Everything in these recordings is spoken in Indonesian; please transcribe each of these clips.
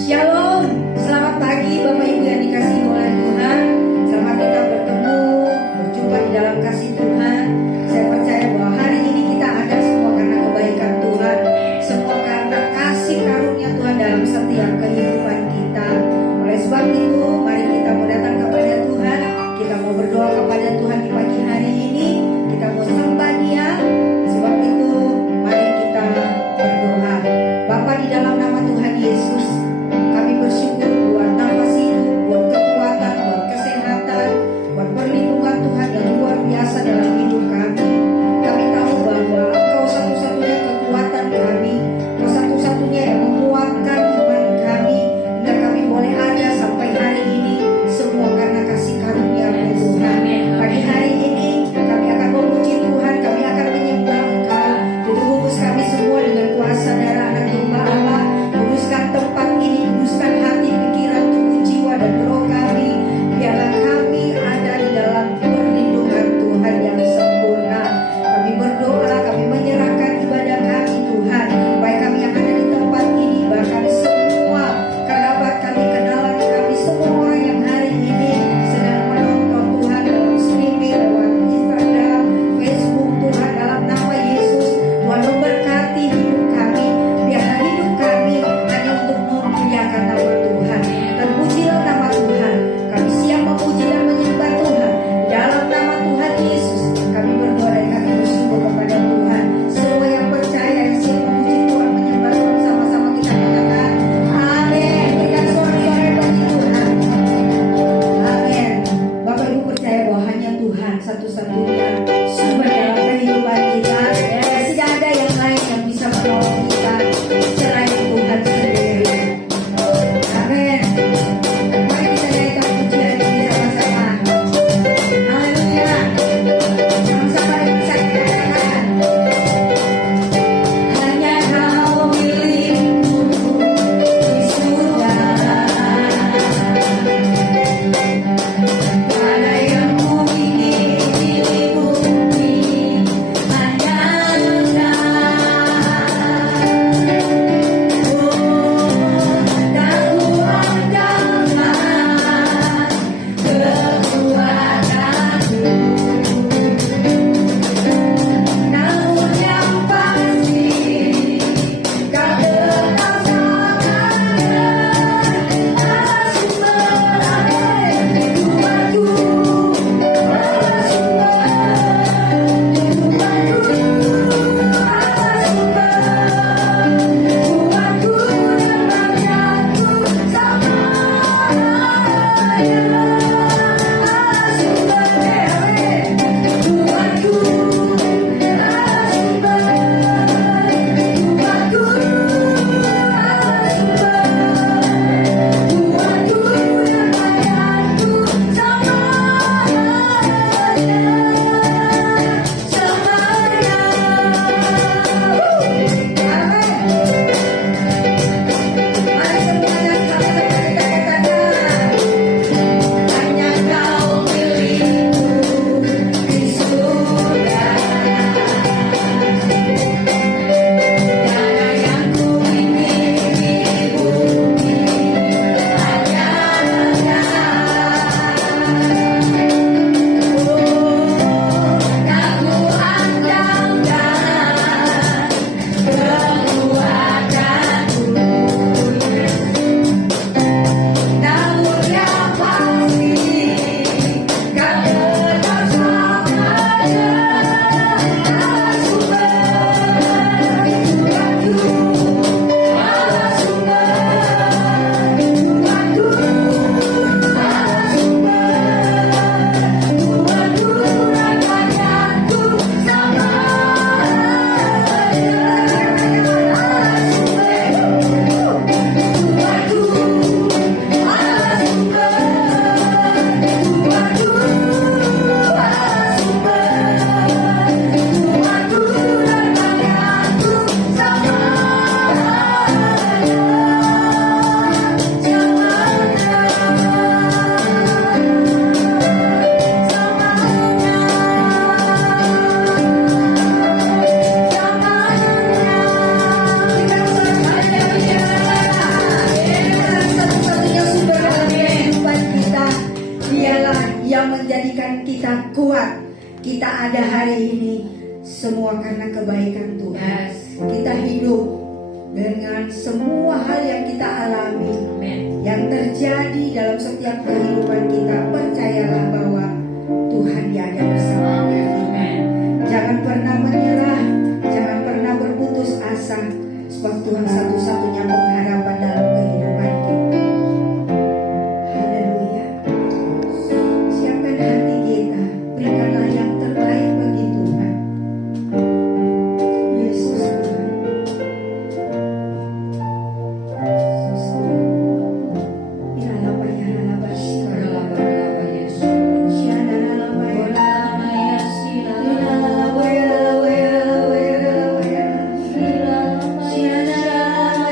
Shalom, selamat pagi Bapak Ibu yang dikasihi oleh Tuhan. Selamat kita berjumpa di dalam kasih Tuhan. Saya percaya bahwa hari ini kita ada semua karena kebaikan Tuhan, semua karena kasih karunia Tuhan dalam setiap kehidupan kita. Oleh sebab itu, mari kita mau datang kepada Tuhan. Kita mau berdoa kepada Tuhan di pagi hari ini. Kita mau sembah Dia. Sebab itu, mari kita berdoa. Bapa, di dalam nama Tuhan Yesus, kami bersyukur buat nafas hidup, buat kekuatan kita ada hari ini semua karena kebaikan Tuhan. Yes. Kita hidup dengan semua hal yang kita alami, Amen. yang terjadi dalam setiap kehidupan kita. Percayalah bahwa Tuhan di ada bersama kita. Amen. Jangan pernah menyerah, jangan pernah berputus asa, sebab Tuhan satu-satunya pengharapan dalam kehidupan kita. Haleluya. Siapkan hati kita, berikanlah yang terbaik bagi Tuhan. Yesus Tuhan. Yesus Tuhan. Iralapa yaralapa shikaralapa. Shanalapa yaralapa. Iralapa yaralapa yaralapa yaralapa yaralapa. Shanalapa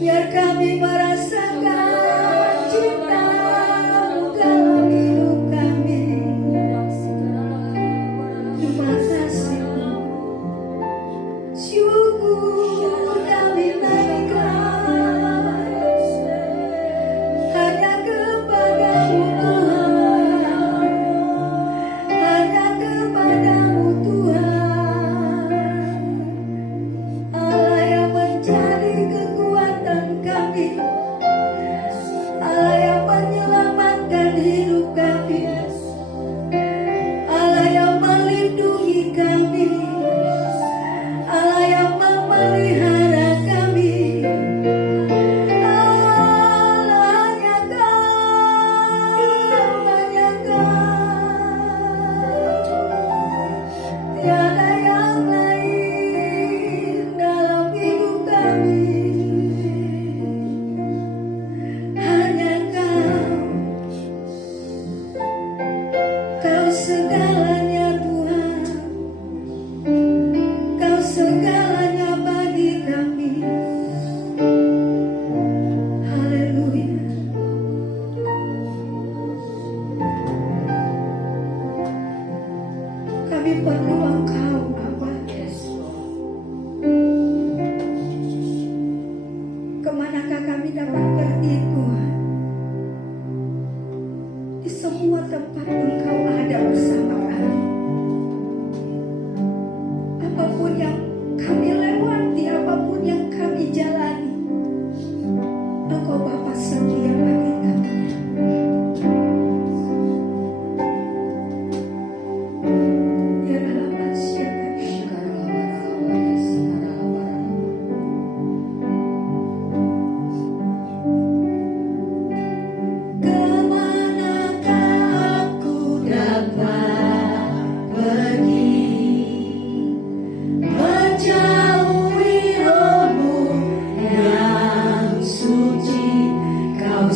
Biar kami merasakan cinta-Mu dalam hidup kami. Terima kasih-Mu, syukur kami naikkan hanya kepada-Mu Tuhan, hanya kepada-Mu Tuhan, Allah yang menjadi kekuatan kami, Allah yang menyelamatkan hidup kami, Allah yang melindungi kami, Allah yang memelihara kami. Allah hanya Kau, hanya Kau, tiada yang lain dalam hidup kami. Hanya Kau, Kau segalanya Tuhan, Kau segalanya bagi kami. Haleluya. Kami perlu Engkau, Bapa. Kemanakah kami dapat pergi, Tuhan? Di semua tempat Engkau ada bersama kami. Apapun yang kami lewati, apapun yang kami jalani, Engkau Bapa setia bagi kami. Ya Allah, siapa kemanakah aku dapat pergi, menjauhi Roh-Mu yang suci? Kau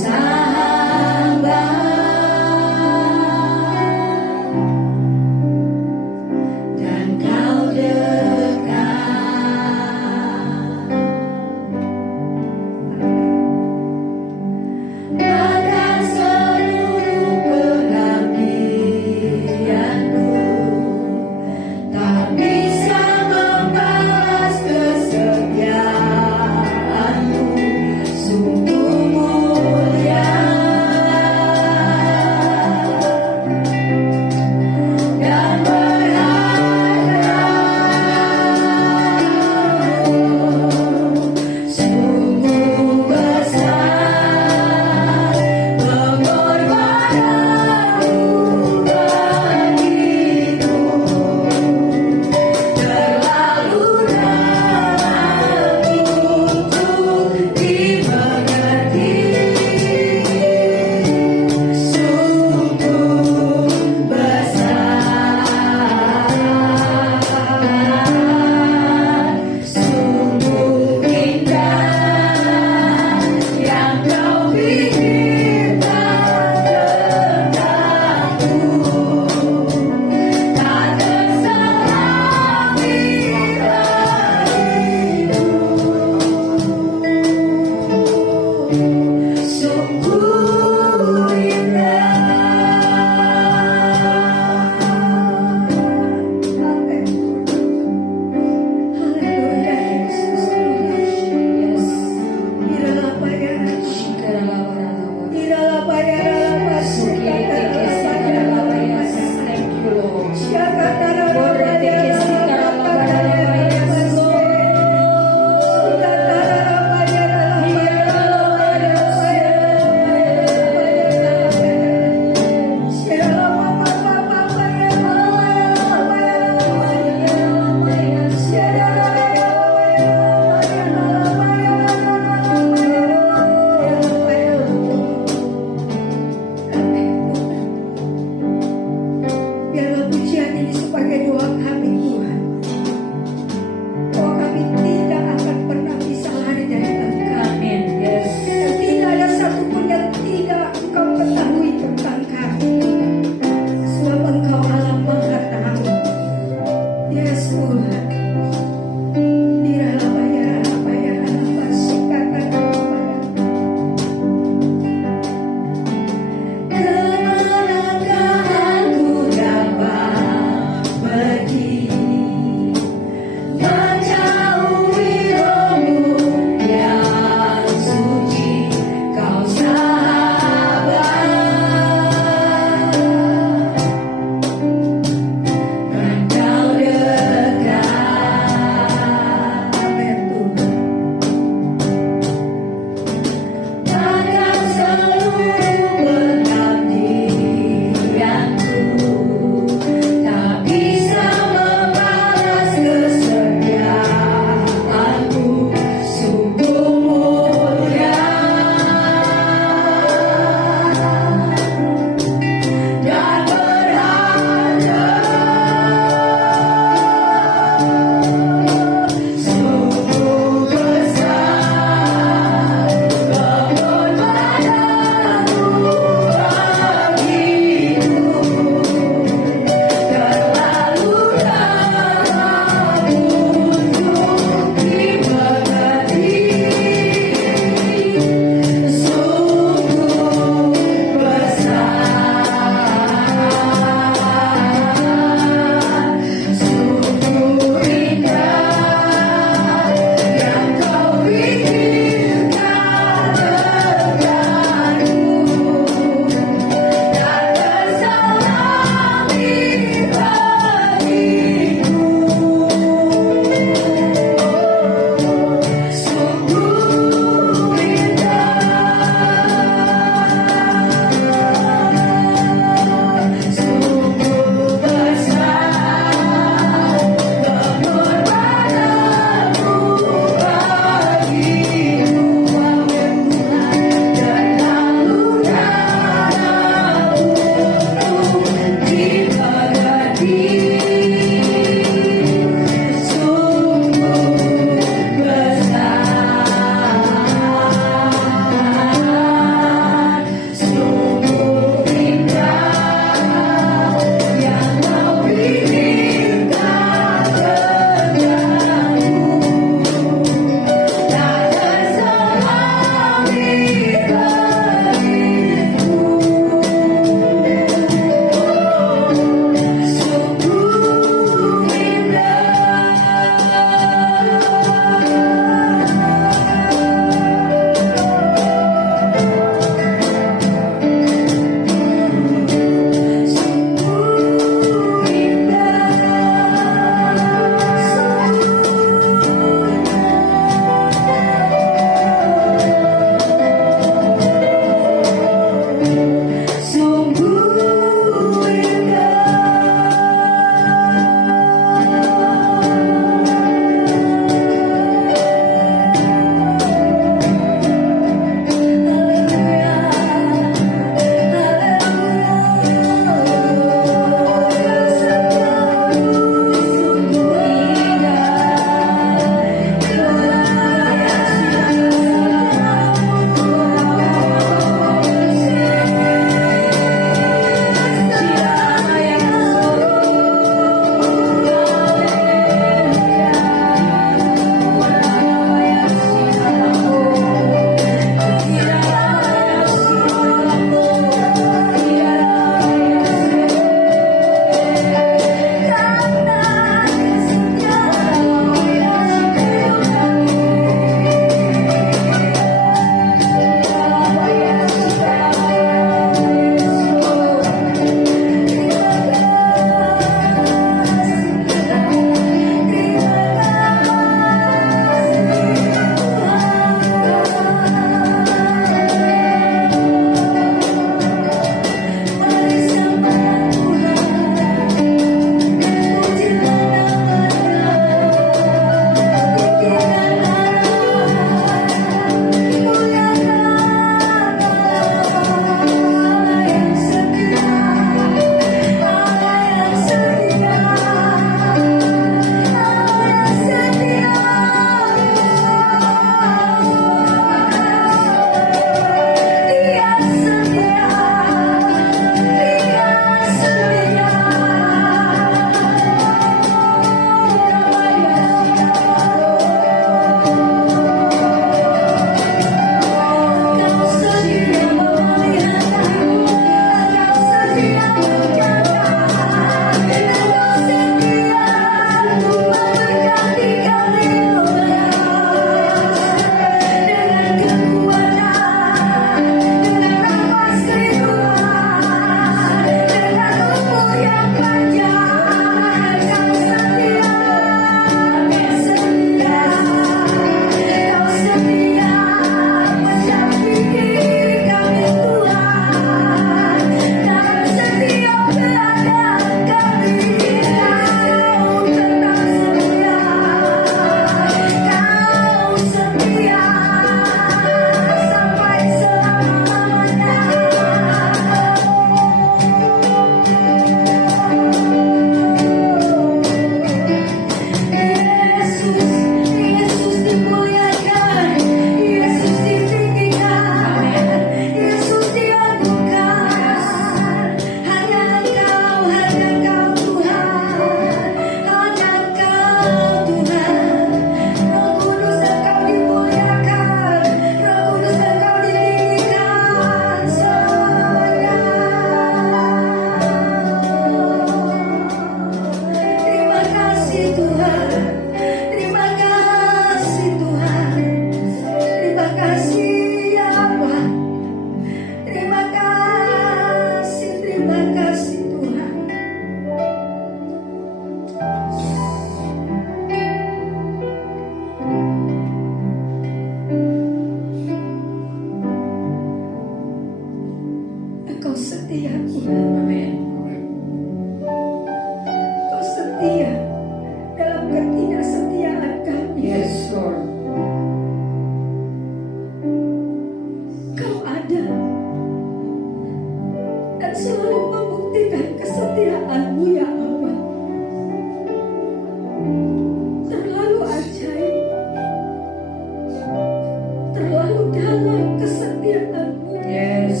terlalu dalam kesetiaan-Mu. Yes.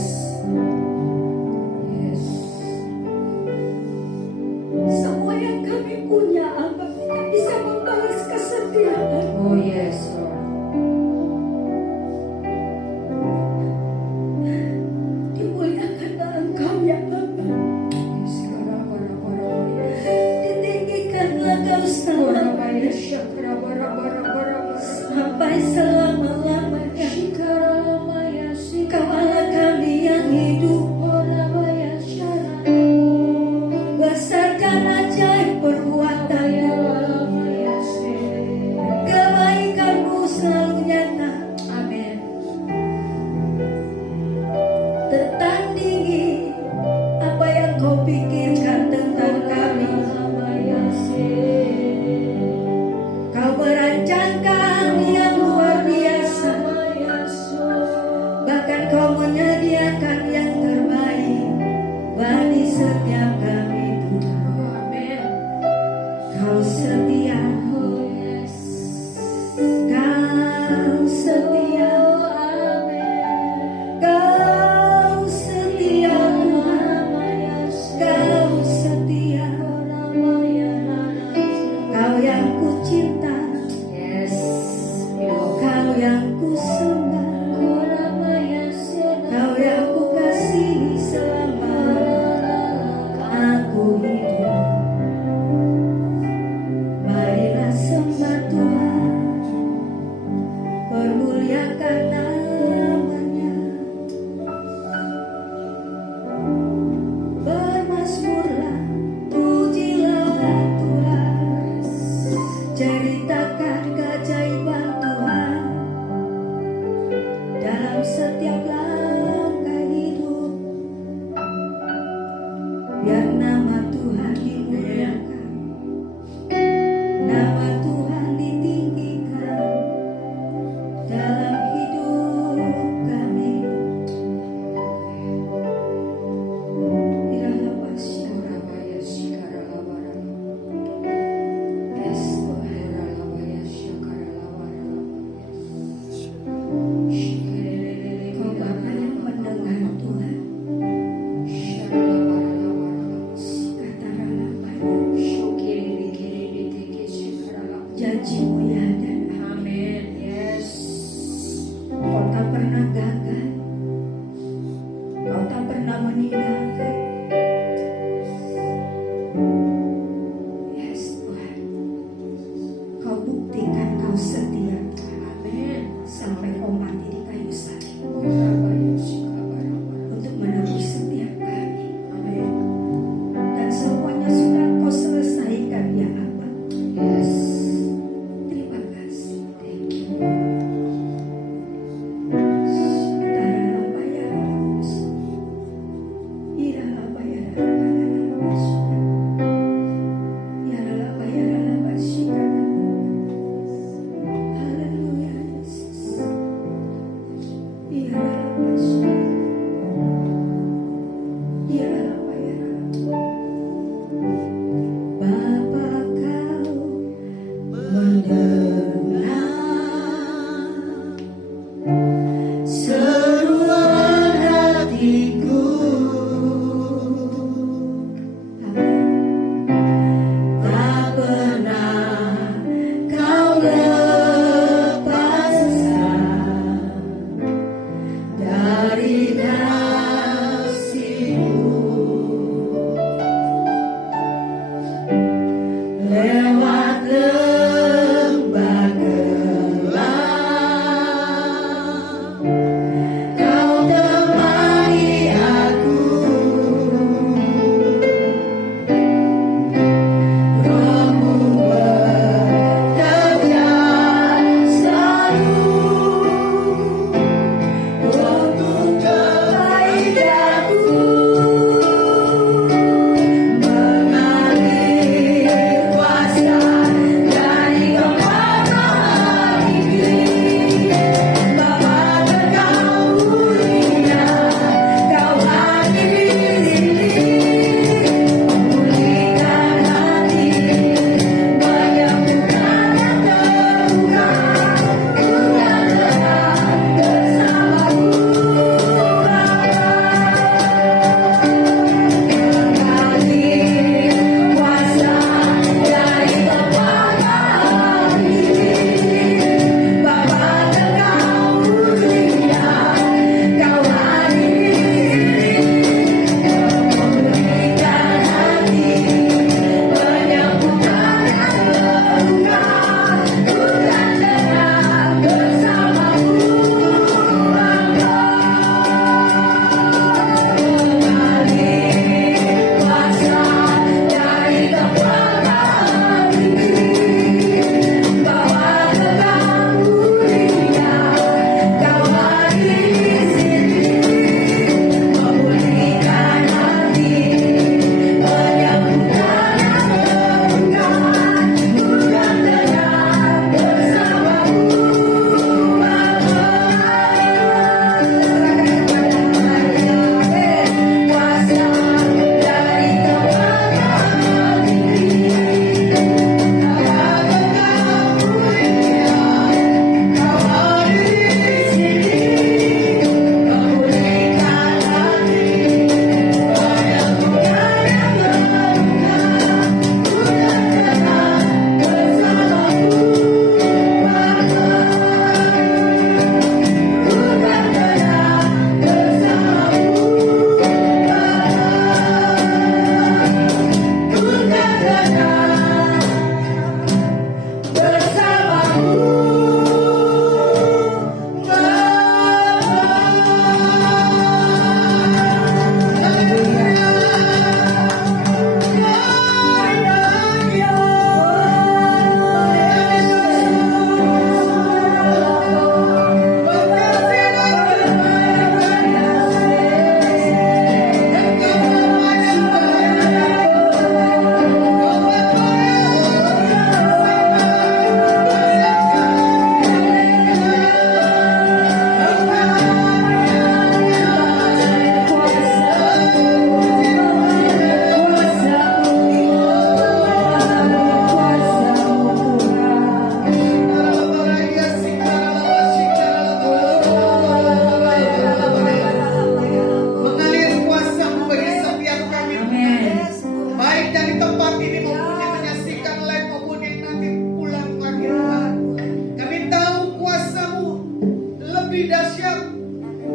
Yes. Semua yang kami punya, Abah, tidak bisa membalas kesetiaan. Oh yes, Lord. Dimuliakanlah Engkau ya Abah. Yes, Ditinggikanlah Kau selamanya, sampai selama-lamanya. Kau Allah kami yang hidup. Besar dan ajaib perbuatan-Mu, kebaikan-Mu selalu nyata. Amin. Tertandingi apa yang Kau pikirkan tentang kami. Kau merancangkan yang luar biasa, bahkan Kau menyediakan yang terbaik bagi setiap kami. Amin. Kau setia, Kau setia, Kau setia Tuhan, Kau setia, Kau yang ku cinta, Yes. Kau yang ku sembah, Kau yang ku kasihi selama aku hidup. Marilah sembah Tuhan, permuliakan namanya. Bermazmurlah, pujilah Tuhan, ceritakan keajaiban Tuhan dalam setiap langkah hidup. Biar nama Tuhan dimuliakan, nama Tuhan ditinggikan dalam hidup kami. Yes, Tuhan. Kau Bapa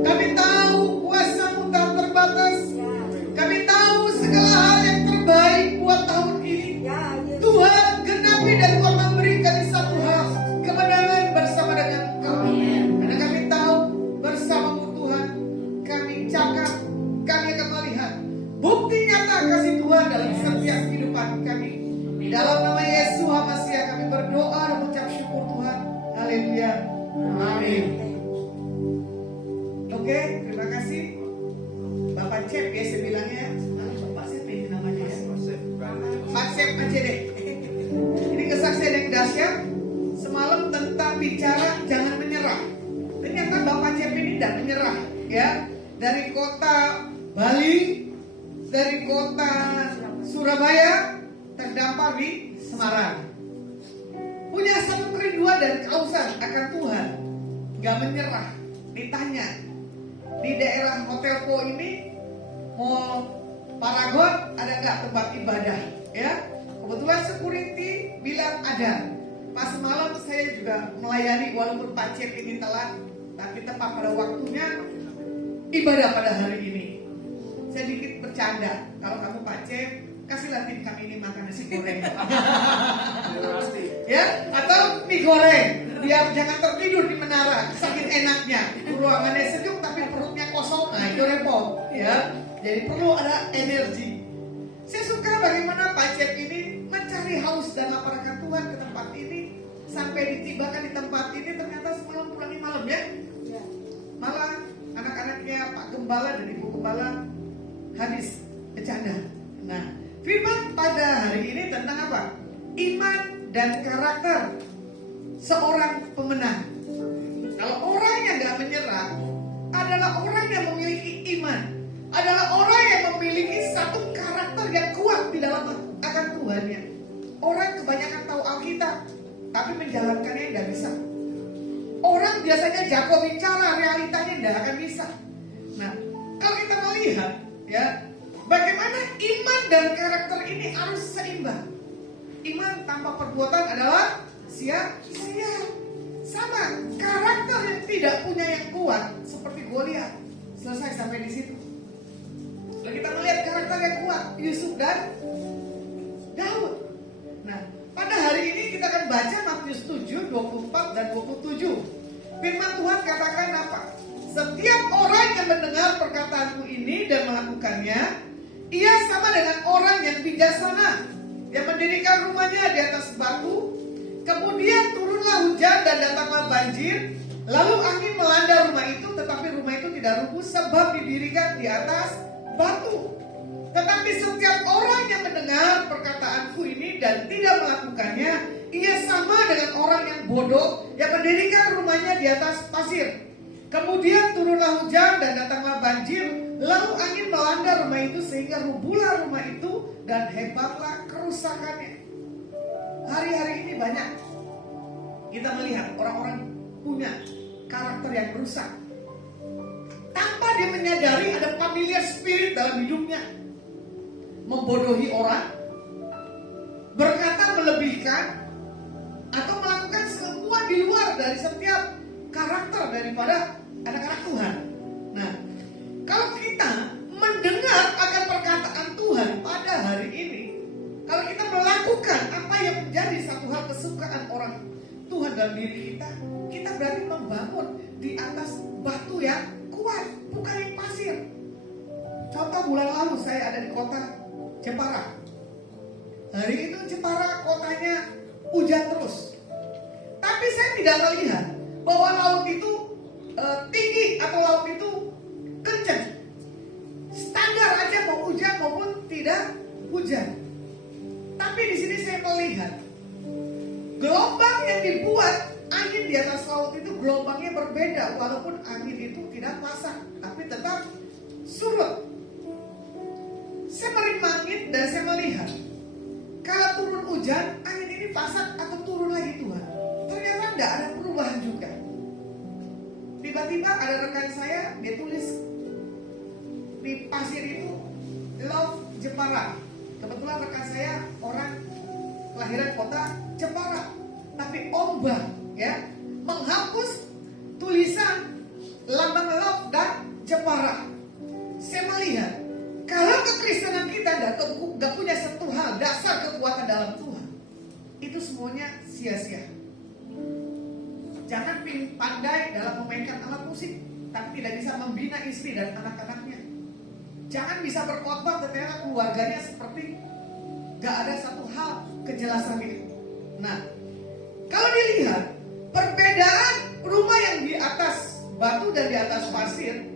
Kami tahu kuasa-Mu tak terbatas. Kami tahu segala hal yang terbaik buat tahun ini. Tuhan, genapi dan Tuhan memberi kami satu hal, kemenangan bersama dengan Kami. Karena kami tahu bersama-Mu Tuhan, kami cakap, kami akan melihat bukti nyata kasih Tuhan dalam setiap kehidupan kami. Di dalam nama Yesus Hamasia kami berdoa dan mengucap syukur Tuhan. Haleluya. Amin. Oke, terima kasih. Bapak Cep ya saya bilangnya. Bapak Cep ini namanya ya. Pak Cep aja deh. Ini kesaksian yang dahsyat. Semalam tentang bicara jangan menyerah. Ternyata Bapak Cep ini tidak menyerah ya. Dari kota Bali, dari kota Surabaya, terdampar di Semarang. Punya satu kerinduan dan kehausan akan Tuhan. Gak menyerah. Ditanya di daerah Hotel Po ini, Mall Paragon, ada nggak tempat ibadah? Ya, kebetulan security bilang ada. Pas malam saya juga melayani walaupun Pak Cep ini telat, tapi tepat pada waktunya ibadah pada hari ini. Saya dikit bercanda, kalau kamu Pak Cep, kasihlah tim kami ini makan nasi goreng. Ya, atau mie goreng, biar jangan tertidur di menara, saking enaknya. Ruangannya sejuk tapi perutnya kosong, nah itu repot. Ya, jadi perlu ada energi. Saya suka bagaimana Pak Cep ini mencari haus dan lapar akan Tuhan ke tempat ini. Sampai ditibakan di tempat ini, ternyata semalam pulangnya malam ya. Malah anak-anaknya Pak Gembala dan Ibu Gembala habis bercanda. Nah, firman pada hari ini tentang apa? Iman dan karakter seorang pemenang. Kalau orang yang gak menyerah adalah orang yang memiliki iman, adalah orang yang memiliki satu karakter yang kuat di dalam akan Tuhannya. Orang kebanyakan tahu Alkitab, tapi menjalankannya tidak bisa. Orang biasanya jago bicara, realitanya tidak akan bisa. Nah, kalau kita melihat ya, bagaimana iman dan karakter ini harus seimbang. Iman tanpa perbuatan adalah sia-sia. Sama, karakter yang tidak punya yang kuat seperti Goliat. Selesai sampai di situ. Lalu kita melihat karakter yang kuat, Yusuf dan Daud. Nah, pada hari ini kita akan baca Matius 7, 24 dan 27. Firman Tuhan katakan apa? Setiap orang yang mendengar perkataanku ini dan melakukannya, ia sama dengan orang yang bijaksana, yang mendirikan rumahnya di atas batu. Kemudian turunlah hujan dan datanglah banjir, lalu angin melanda rumah itu, tetapi rumah itu tidak rubuh sebab didirikan di atas batu. Tetapi setiap orang yang mendengar perkataanku ini dan tidak melakukannya, ia sama dengan orang yang bodoh yang mendirikan rumahnya di atas pasir. Kemudian turunlah hujan dan datanglah banjir, lalu angin melanda rumah itu sehingga rubuhlah rumah itu dan hebatlah kerusakannya. Hari-hari ini banyak kita melihat orang-orang punya karakter yang rusak tanpa dia menyadari ada familiar spirit dalam hidupnya. Membodohi orang, berkata melebihkan, atau melakukan semua di luar dari setiap karakter daripada anak-anak Tuhan. Nah, kalau kita mendengar akan perkataan Tuhan pada hari ini, kalau kita melakukan apa yang menjadi satu hal kesukaan orang Tuhan dalam diri kita, kita berarti membangun di atas batu yang kuat, bukan yang pasir. Contoh bulan lalu saya ada di kota Jepara. Hari itu Jepara kotanya hujan terus. Tapi saya tidak melihat bahwa laut itu tinggi atau laut itu kencang. Standar aja mau hujan maupun tidak hujan. Tapi di sini saya melihat gelombang yang dibuat angin di atas laut itu gelombangnya berbeda, walaupun angin itu tidak pasang, tapi tetap surut. Saya merimangin dan saya melihat kalau turun hujan, angin ini pasang atau turun lagi Tuhan. Ternyata tidak ada perubahan juga. Tiba-tiba ada rekan saya, dia tulis di pasir itu Love Jepara. Kebetulan rekan saya orang kelahiran kota Jepara, tapi ombak ya menghapus tulisan lambang love dan Jepara. Saya melihat kalau kekristenan kita gak punya satu hal dasar kekuatan dalam Tuhan, itu semuanya sia-sia. Jangan pandai dalam memainkan alat musik, tapi tidak bisa membina istri dan anak-anaknya. Jangan bisa berkhotbah ternyata keluarganya seperti gak ada satu hal kejelasannya. Nah, kalau dilihat perbedaan rumah yang di atas batu dan di atas pasir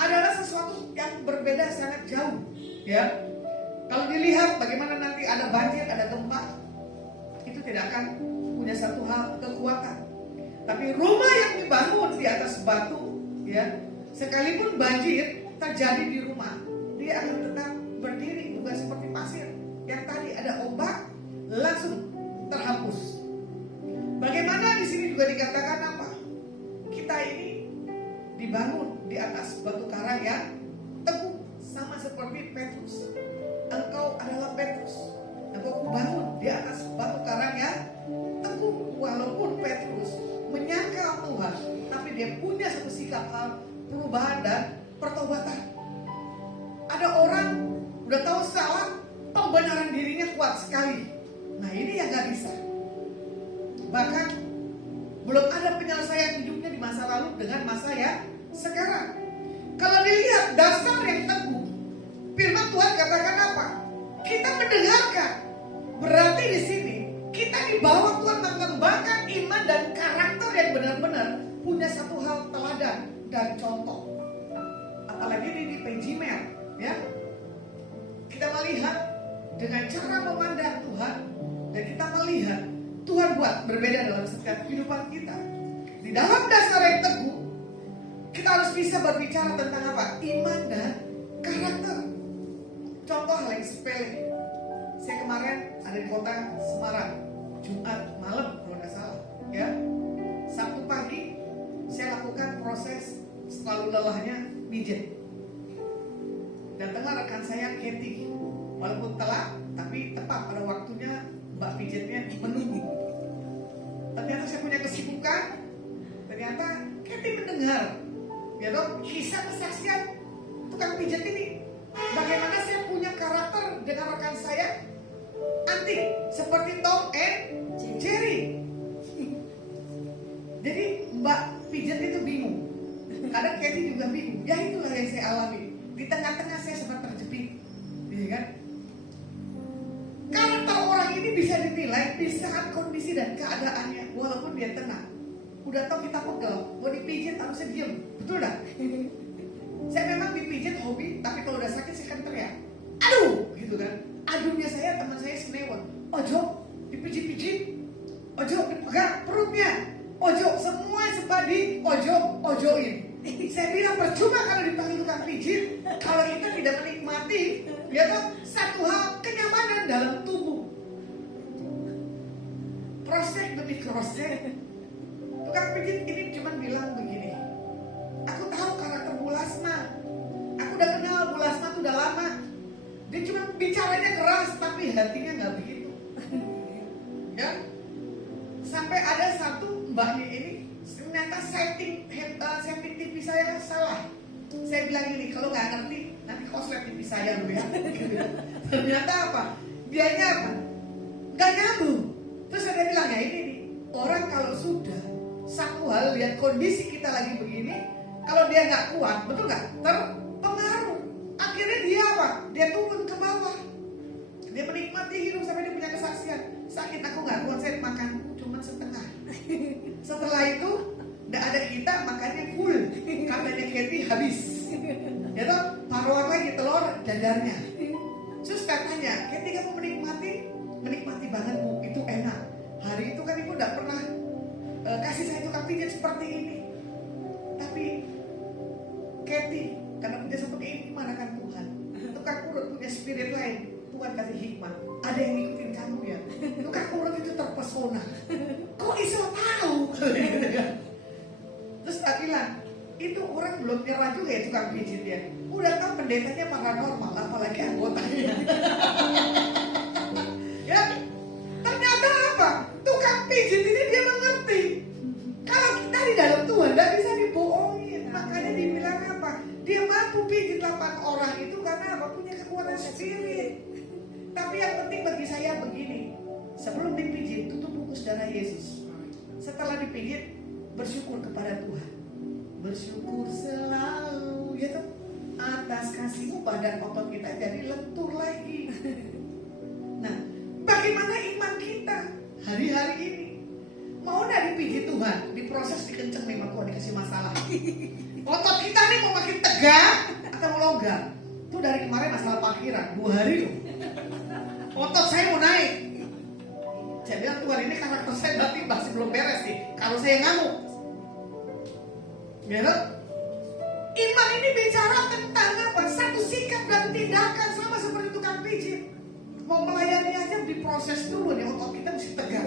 adalah sesuatu yang berbeda sangat jauh, ya. Kalau dilihat bagaimana nanti ada banjir, ada gempa, itu tidak akan punya satu hal kekuatan. Tapi rumah yang dibangun di atas batu, ya, sekalipun banjir terjadi di rumah, dia akan tetap berdiri, bukan seperti pasir yang tadi ada ombak langsung terhapus. Bagaimana di sini juga dikatakan apa? Kita ini dibangun di atas batu karang yang teguh, sama seperti Petrus. Engkau adalah Petrus. Engkau kubangun di atas batu karang yang teguh. Walaupun Petrus menyangkal Tuhan, tapi dia punya satu sikap hal perubahan dan pertobatan. Ada orang udah tahu salah, pembenaran dirinya kuat sekali. Nah, ini yang gak bisa. Bahkan belum ada penyelesaian hidupnya di masa lalu dengan masa yang sekarang. Kalau dilihat dasar yang teguh, firman Tuhan katakan apa? Kita mendengarkan. Berarti di sini kita dibawa Tuhan mengembangkan iman dan karakter yang benar-benar punya satu hal teladan dan contoh. Apalagi di Penjimer, ya. Kita melihat dengan cara memandang Tuhan, dan kita melihat Tuhan buat berbeda dalam setiap kehidupan kita. Di dalam dasar yang teguh, kita harus bisa berbicara tentang apa? Iman dan karakter. Contoh hal yang sepele. Saya kemarin ada di kota Semarang, Jumat malam kalau nggak salah, ya. Sabtu pagi saya lakukan proses selalu lelahnya pijat. Datanglah rekan saya Kathy, walaupun telat tapi tepat pada waktunya mbak pijatnya menunggu. Ternyata saya punya kesibukan. Ternyata Kathy mendengar, ya dong, kisah kesaksian tukang pijat ini. Bagaimana saya punya karakter dengan rekan saya antik seperti Tom and Jerry. Jadi mbak pijat itu bingung. Kadang Kathy juga bingung. Ya itulah yang saya alami. Di tengah-tengah saya sempat terjepit, ya kan? Karakter orang ini bisa dinilai di saat kondisi dan keadaannya, walaupun dia tenang. Udah tahu kita pegel, mau dipijit harusnya diem, betul dah? Saya memang dipijit hobi, tapi kalau udah sakit saya kan teriak, aduh, gitu kan? Aduhnya saya teman saya senewan, ojo dipijit-pijit, ojo dipegang perutnya, ojo semua sepadi, ojoin. Saya bilang percuma kalau dipanggil tukang pijit, kalau kita tidak menikmati, ya toh, satu hal kenyamanan dalam tubuh. Prosek demi prosek, tukang pijit ini cuma bilang begini, aku tahu karakter Bu Lasma, aku udah kenal Bu Lasma tuh udah lama. Dia cuma bicaranya keras, tapi hatinya nggak begitu. Ya, sampai ada satu mbaknya ini ternyata setting TV saya salah. Saya bilang gini, kalau nggak ngerti nanti koslet TV saya lu ya. Ternyata apa? Dianya apa? Nggak nyambung. Terus saya bilang ya ini nih, orang kalau sudah satu hal lihat kondisi kita lagi begini, kalau dia nggak kuat, betul nggak? Terpengaruh. Akhirnya dia apa? Dia turun ke bawah. Dia menikmati hidup sampai dia punya kesaksian. Sakit aku nggak kuat, saya makan cuma setengah. Setelah itu nggak ada kita makannya full. Katanya Kathy habis. Ya toh, taruhan lagi telur dadarnya. Terus katanya, Kathy kamu menikmati banget Bu, itu enak. Hari itu kan ibu nggak pernah kasih saya tukang pijat seperti ini. Tapi Kathy, karena punya satu keimanan kan Tuhan, tukang urut punya spirit lain. Tuhan kasih hikmah. Ada yang ngikutin kamu ya. Tukang urut itu terpesona. Kok Isra tahu? Terus tak bilang, itu orang belum nyerah juga ya tukang pijit ya. Udah kan pendetanya paranormal, apalagi anggotanya. Ya, ternyata apa? Tukang pijit ini dia mengerti. Kalau kita di dalam Tuhan, tidak bisa dibohongin. Makanya kekuatan spirit. Tapi yang penting bagi saya begini, sebelum dipijit tutup buku darah Yesus. Setelah dipijit bersyukur kepada Tuhan. Bersyukur selalu ya toh, atas kasih-Mu badan otot kita jadi lentur lagi. Nah, bagaimana iman kita hari-hari ini? Mau enggak dipijit Tuhan, diproses, dikenceng nih sama Tuhan, dikasih masalah. Otot kita nih mau makin tegak atau mau longgar? Itu dari kemarin masalah parkiran 2 hari loh. Otot saya mau naik. Saya bilang Tuhan, ini karakter saya berarti masih belum beres nih. Kalau saya ngamuk, ya, iman ini bicara tentang apa? Satu sikap dan tindakan, sama seperti tukang pijit. Mau melayani aja diproses dulu nih, otot kita mesti tegak.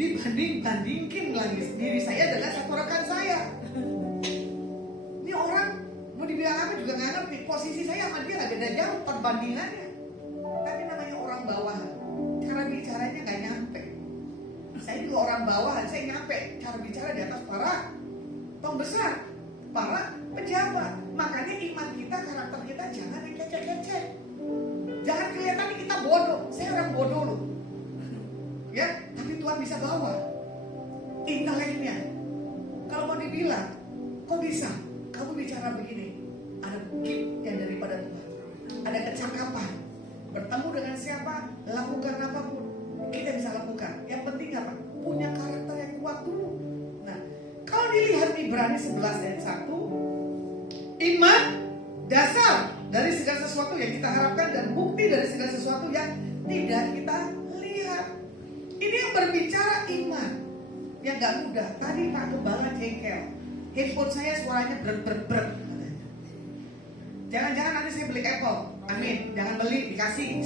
Dibandingkan lagi diri saya adalah satu rekan saya. Ini orang mau dibilang apa juga nggak ngerti. Posisi saya sama dia agak beda jauh perbandingannya. Tapi namanya orang bawahan, cara bicaranya nggak nyampe. Saya juga orang bawahan, saya nyampe cara bicara di atas para tong besar, para pejabat. Makanya iman kita, karakter kita jangan dikecek-kecek. Jangan kelihatan kita bodoh. Saya orang bodoh loh. Ya, tapi Tuhan bisa bawa inteleknya. Kalau mau dibilang, kok bisa? Kamu bicara begini, ada gift yang daripada Tuhan, ada kecakapan. Bertemu dengan siapa, lakukan apapun, kita bisa lakukan. Yang penting apa? Punya karakter yang kuat dulu. Nah, kalau dilihat Ibrani 11 ayat 1, iman dasar dari segala sesuatu yang kita harapkan dan bukti dari segala sesuatu yang tidak kita lihat. Ini yang berbicara iman yang gak mudah. Tadi Pak Gembala jengkel, handphone saya suaranya ber. Jangan-jangan nanti saya beli Apple. Amin. Jangan beli, dikasih.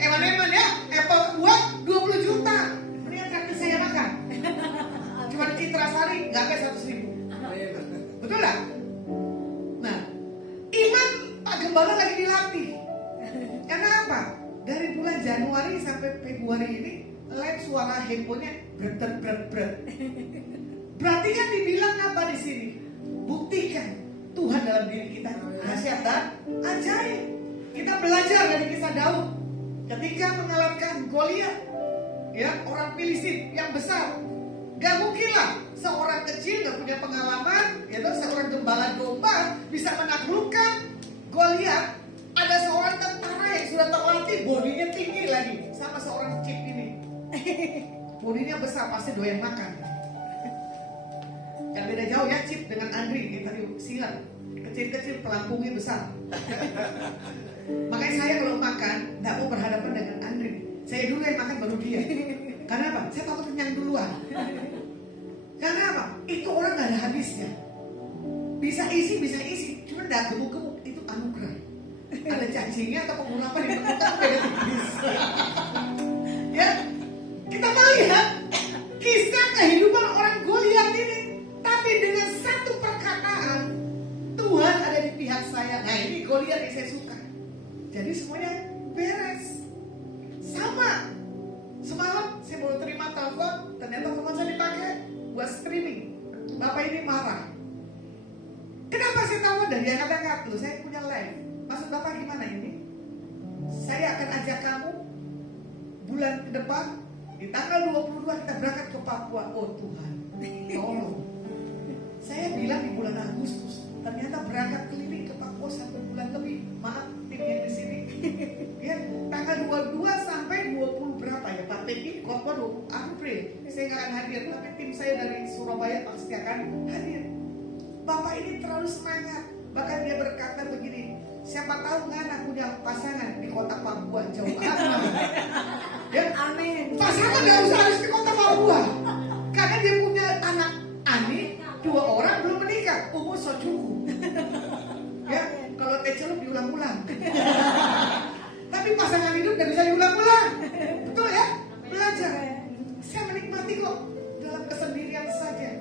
Eman-eman ya, Apple buat 20 juta. Mendingan traktir saya makan. Cuma Citra Sari, gak sampai 100.000. Betul lah? Nah, iman Pak Gembala lagi dilatih. Karena apa? Dari bulan Januari sampai Februari ini live suara handphonenya bret. Berarti kan dibilang apa di sini? Buktikan Tuhan dalam diri kita dahsyat dan ajaib. Kita belajar dari kisah Daud ketika mengalahkan Goliat, ya, orang Filistin yang besar. Gak mungkin lah seorang kecil gak punya pengalaman, yaitu seorang gembala domba bisa menaklukkan Goliat. Ada seorang tentara yang sudah terlatih, bodinya tinggi lagi, sama seorang chip ini. Bodinya besar, pasti doyan makan. Yang beda jauh ya chip dengan Andri, ini tadi silang. Kecil-kecil, pelampungnya besar. Makanya saya kalau makan nggak mau berhadapan dengan Andri. Saya dulu yang makan baru dia. Karena apa? Saya takut kenyang duluan. Karena apa? Itu orang nggak ada habisnya. Bisa isi, cuma nggak gemuk-gemuk. Itu anugerah. Ada cacingnya atau pengurapan yang temukan beda tipis. Ya, kita melihat kisah kehidupan orang Goliat ini, tapi dengan satu perkataan, Tuhan ada di pihak saya. Nah, ini Goliat yang saya suka. Jadi semuanya beres. Sama. Semalam saya baru terima telepon, ternyata telepon saya dipakai buat streaming. Bapak ini marah. Kenapa saya tahu dari angkat-angkat tuh? Saya punya live. Maksud Bapak gimana ini? Saya akan ajak kamu bulan ke depan di tanggal 22 kita berangkat ke Papua. Oh Tuhan, tolong. Saya bilang di bulan Agustus, ternyata berangkat keliling ke Papua 1 bulan lebih. Maaf tim yang di sini. Ya, tanggal 22 sampai 20 berapa ya Pak Teki? Papua 20 April. Saya nggak akan hadir, tapi tim saya dari Surabaya pasti akan hadir. Bapak ini terlalu semangat. Bahkan dia berkata begini, siapa tahu Ngana punya pasangan di kota Papua, Jawa Barat. Ya, amin. Pasangan nggak usah harus di kota Papua, karena dia punya anak Ani, 2 orang belum menikah, umur so cukup. Ya, kalau teh celup diulang-ulang. Tapi pasangan hidup nggak bisa diulang-ulang, betul ya? Belajar. Saya menikmati kok dalam kesendirian saja,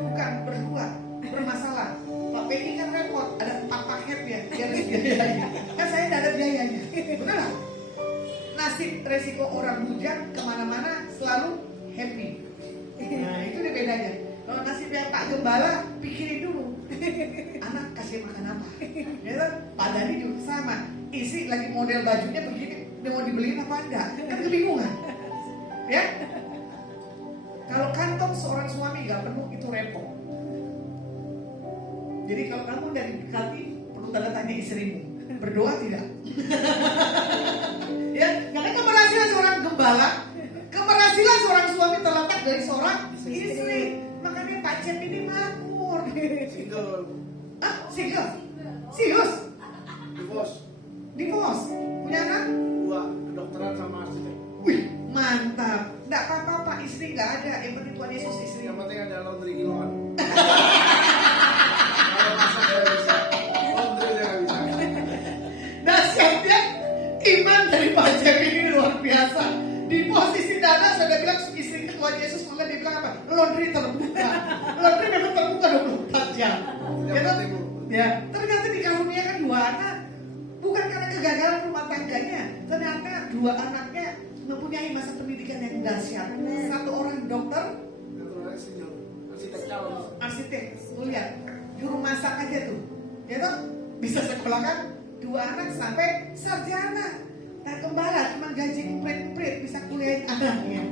bukan berdua bermasalah. Pak Peki kan repot, ada 4 paket ya, dia harus biayanya. Kan saya tidak ada biayanya, betul lah. Nasib resiko orang bujang kemana-mana selalu happy. Nah itu dia bedanya. Kalau nasibnya Pak Gembala, pikirin dulu. Anak kasih kasih makan apa. Ya kan? Pak Dhani juga sama. Isi lagi model bajunya begini, dia mau dibeliin apa enggak? Kan kebingungan. Ya? Kalau kantong seorang suami nggak penuh itu repot. Jadi kalau kamu udah didekati, perlu tanda tanya istrimu. Berdoa tidak? Ya, karena keberhasilan seorang gembala, keberhasilan seorang suami terletak dari seorang istri. Makanya Pak Cep ini makmur. Single. Ah, single? Serius? Divorce. Punya anak? 2, kedokteran sama arsitek. Wih, mantap. Nggak apa-apa Pak, istri nggak ada. Yang penting Tuhan Yesus istri. Yang penting ada laundry kiloan. Kalau masak saya bisa. Laundry saya nggak bisa. Dahsyatnya iman dari Pak Cep ini luar biasa. Di posisi dada sudah bilang istri Tuhan Yesus, maka dia bilang apa? Laundry terbuka. Laundry memang terbuka 24 jam. Yang Ya, kan? penting, Bu. Ya, ternyata dikaruniakan 2 anak. Bukan karena kegagalan rumah tangganya, ternyata 2 anaknya mempunyai masa pendidikan yang dahsyat. Satu orang dokter, Yang terakhir single. Arsitek calon. arsitek. Lu lihat, juru masak aja tuh, ya toh bisa sekolahkan 2 anak sampai sarjana. Nah, gembala cuma gaji kupret-kupret, bisa kuliahin anaknya,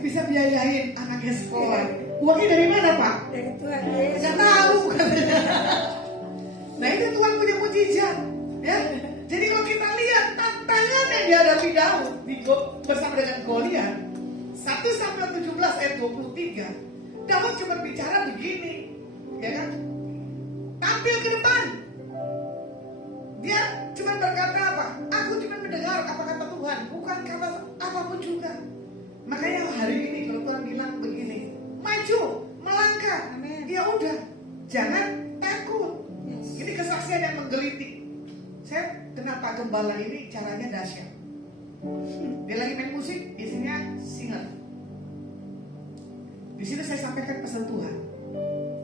bisa biayain anaknya sekolah. Uangnya dari mana Pak? Dari Tuhan Yesus. Nggak tahu katanya. Nah itu Tuhan punya mujizat, ya. Jadi kalau kita lihat tantangan yang dihadapi Daud bersama dengan Goliat, 1-17 ayat 23, Daud cuma bicara begini, ya kan? Tampil ke depan. Dia cuma berkata apa? Aku cuma mendengar apa kata Tuhan, bukan kata apapun juga. Makanya hari ini kalau Tuhan bilang begini, maju, melangkah, ya udah, jangan takut. Ini kesaksian yang menggelitik. Saya kenal Pak Gembala ini caranya dahsyat. Dia lagi main musik, isinya singer. Di sini saya sampaikan pesan Tuhan.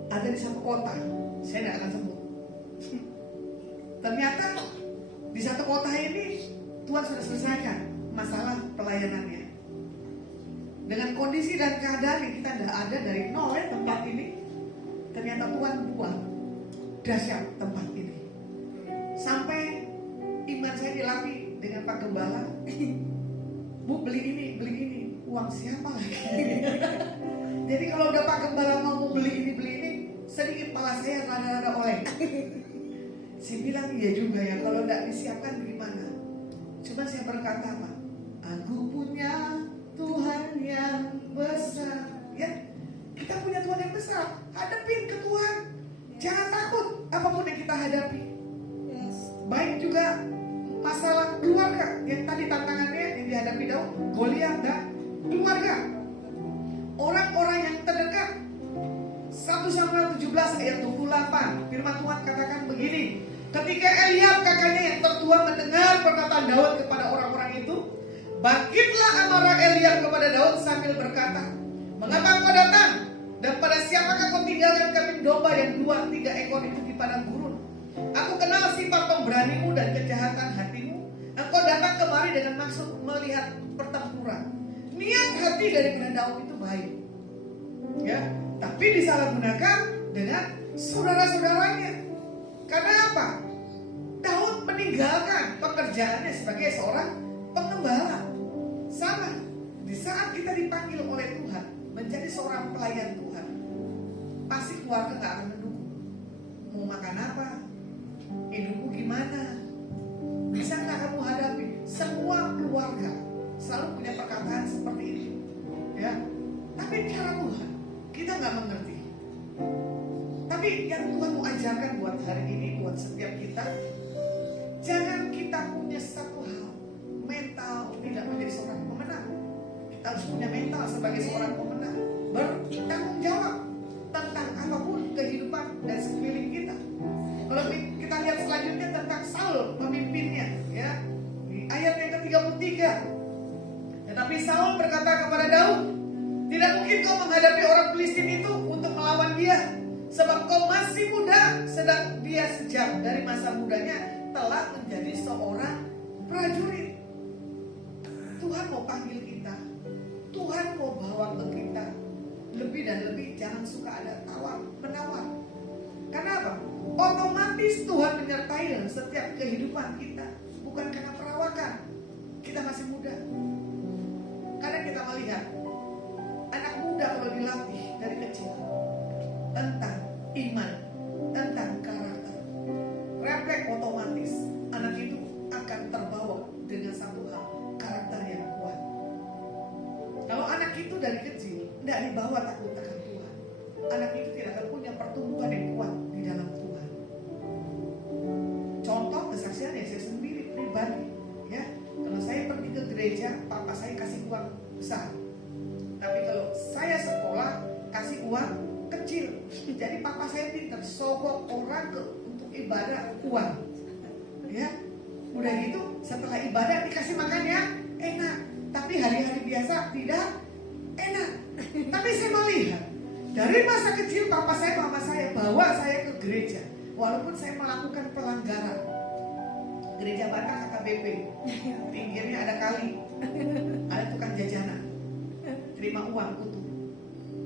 Ada di satu kota, saya tidak akan sebut. Ternyata di satu kota ini Tuhan sudah selesaikan masalah pelayanannya. Dengan kondisi dan keadaan yang kita tidak ada dari nol ya, tempat ini, ternyata Tuhan buat dahsyat tempat ini. Sampai iman saya dilatih dengan Pak Gembala. Bu beli ini, uang siapa lagi? Jadi kalau udah Pak Gembala mau beli ini, sedikit kepala saya rada-rada oleng. Saya bilang iya juga ya, kalau tidak disiapkan gimana? Cuma saya berkata apa? Aku punya Tuhan yang besar. Ya, kita punya Tuhan yang besar. Hadapin ke Tuhan. Jangan takut apapun yang kita hadapi. Baik juga masalah keluarga yang tadi tantangannya yang dihadapi Daud, Goliat dan keluarga. Orang-orang yang terdekat. 1 Samuel 17 ayat 28, firman Tuhan katakan begini. Ketika Eliab kakaknya yang tertua mendengar perkataan Daud kepada orang-orang itu, bangkitlah amarah Eliab kepada Daud sambil berkata, mengapa kau datang? Dan pada siapakah kau tinggalkan kambing domba yang 2-3 ekor itu di padang gurun? Aku kenal sifat pemberanimu dan kejahatan hatimu. Engkau datang kemari dengan maksud melihat pertempuran. Niat hati daripada Daud itu baik, ya, tapi disalahgunakan dengan saudara-saudaranya. Karena apa? Daud meninggalkan pekerjaannya sebagai seorang pengembala. Sama, di saat kita dipanggil oleh Tuhan menjadi seorang pelayan Tuhan, pasti keluarga gak akan mendukung. Mau makan apa? Hidupmu gimana? Bisa gak kamu hadapi? Semua keluarga selalu punya perkataan seperti itu, ya. Tapi cara Tuhan kita gak mengerti. Tapi yang Tuhan mau ajarkan buat hari ini, buat setiap kita, jangan kita punya satu hal, mental tidak menjadi seorang pemenang. Kita harus punya mental sebagai seorang pemenang, bertanggung jawab tentang apapun kehidupan dan sekeliling kita. Kalau kita lihat selanjutnya tentang Saul, pemimpinnya, ya, di ayat yang ke-33. Tetapi Saul berkata kepada Daud, tidak mungkin kau menghadapi orang Filistin itu untuk melawan dia, sebab kau masih muda, sedang dia sejak dari masa mudanya telah menjadi seorang prajurit. Tuhan mau panggil kita, Tuhan mau bawa ke kita lebih dan lebih. Jangan suka ada tawar menawar. Karena apa? Otomatis Tuhan menyertai dalam setiap kehidupan kita. Bukan karena perawakan, kita masih muda. Karena kita melihat anak muda kalau dilatih dari kecil tentang iman, tentang karakter, refleks otomatis anak itu akan terbawa dengan satu hal, karakter yang kuat. Kalau anak itu dari kecil tidak dibawa takut akan Tuhan, anak itu tidak akan punya pertumbuhan yang kuat di dalam Tuhan. Contoh kesaksian ya saya sendiri pribadi, ya. Kalau saya pergi ke gereja, papa saya kasih uang besar. Tapi kalau saya sekolah kasih uang kecil. Jadi papa saya pintar sogok orang untuk ibadah uang. Ya. Udah gitu setelah ibadah dikasih makan yang enak. Tapi hari-hari biasa tidak enak. Tapi saya melihat dari masa kecil papa saya, mama saya bawa saya ke gereja. Walaupun saya melakukan pelanggaran. Gereja Batak KKBP, pinggirnya ada kali, ada tukang jajanan, terima uang utuh.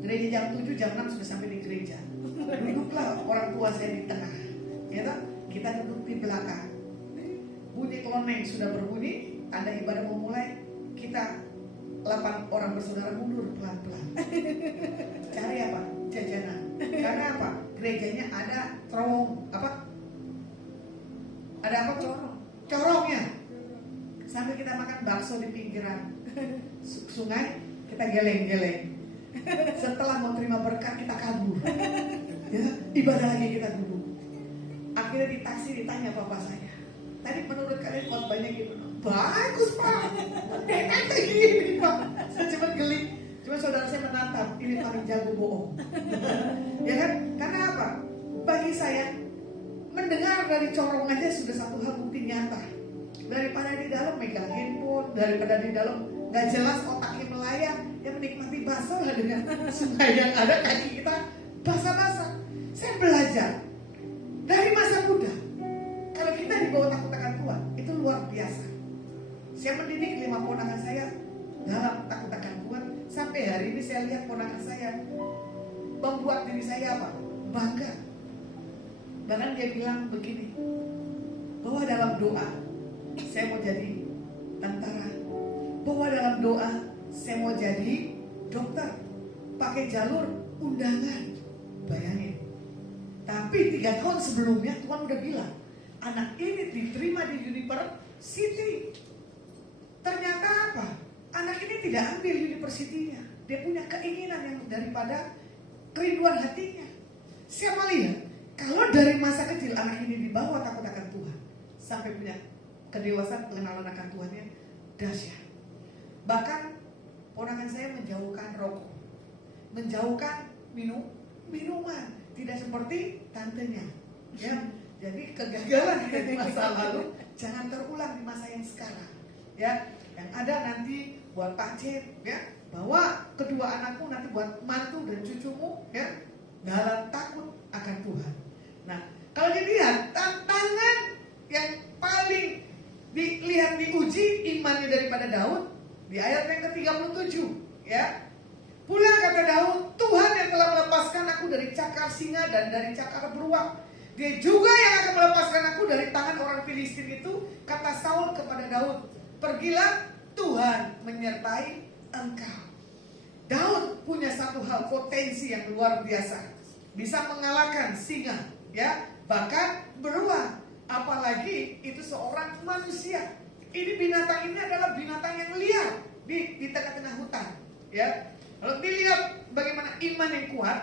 Gereja jam 7, jam 6 sudah sampai di gereja. Duduklah orang tua saya di tengah, ya toh? Kita duduk di belakang. Bunyi keloneng sudah berbunyi, ada ibadah mau mulai, kita 8 orang bersaudara mundur pelan-pelan. Cari apa? Jajanan. Karena apa? Gerejanya ada terowong, apa? Ada apa? Corongnya. Sampai kita makan bakso di pinggiran sungai, kita geleng-geleng. Setelah mau terima berkat kita kabur. Ya, ibadah lagi kita duduk. Akhirnya di taksi ditanya papa saya, tadi menurut kalian khotbahnya gitu? Bagus pak, kata gini pak. Saya cuma geli, cuma saudara saya menatap, ini paling jago bohong. Ya kan? Karena apa? Bagi saya mendengar dari corong aja sudah satu hal bukti nyata. Daripada di dalam megang handphone, daripada di dalam gak jelas otaknya melayang, yang menikmati basah lah dengan sungai yang ada, kaki kita basah-basah. Saya belajar dari masa muda. Kalau kita dibawa takut akan Tuhan, itu luar biasa. Saya mendidik 5 ponakan saya dalam takut akan Tuhan. Sampai hari ini saya lihat ponakan saya membuat diri saya apa? Bangga. Bahkan dia bilang begini, bahwa dalam doa saya mau jadi tentara, bahwa dalam doa saya mau jadi dokter, pakai jalur undangan. Bayangin. Tapi 3 tahun sebelumnya Tuhan udah bilang, anak ini diterima di university. Ternyata apa? Anak ini tidak ambil universitinya. Dia punya keinginan yang daripada kerinduan hatinya. Saya melihat kalau dari masa kecil anak ini dibawa takut akan Tuhan, sampai punya kedewasaan pengenalan akan Tuhannya dahsyat. Bahkan ponakan saya menjauhkan rokok, menjauhkan minuman, tidak seperti tantenya. Ya, jadi kegagalan di masa lalu jangan terulang di masa yang sekarang. Ya, yang ada nanti buat Pak Cep, ya, bawa kedua anakmu nanti buat mantu dan cucumu, ya, dalam takut akan Tuhan. Nah, kalau dilihat tantangan yang paling dilihat diuji imannya daripada Daud di ayat yang ke-37, ya. Pula kata Daud, Tuhan yang telah melepaskan aku dari cakar singa dan dari cakar beruang, Dia juga yang akan melepaskan aku dari tangan orang Filistin itu. Kata Saul kepada Daud, pergilah, Tuhan menyertai engkau. Daud punya satu hal potensi yang luar biasa, bisa mengalahkan singa, ya, bahkan beruang. Apalagi itu seorang manusia. Ini binatang ini adalah binatang yang liar di tengah-tengah hutan, ya. Kalau dilihat bagaimana iman yang kuat,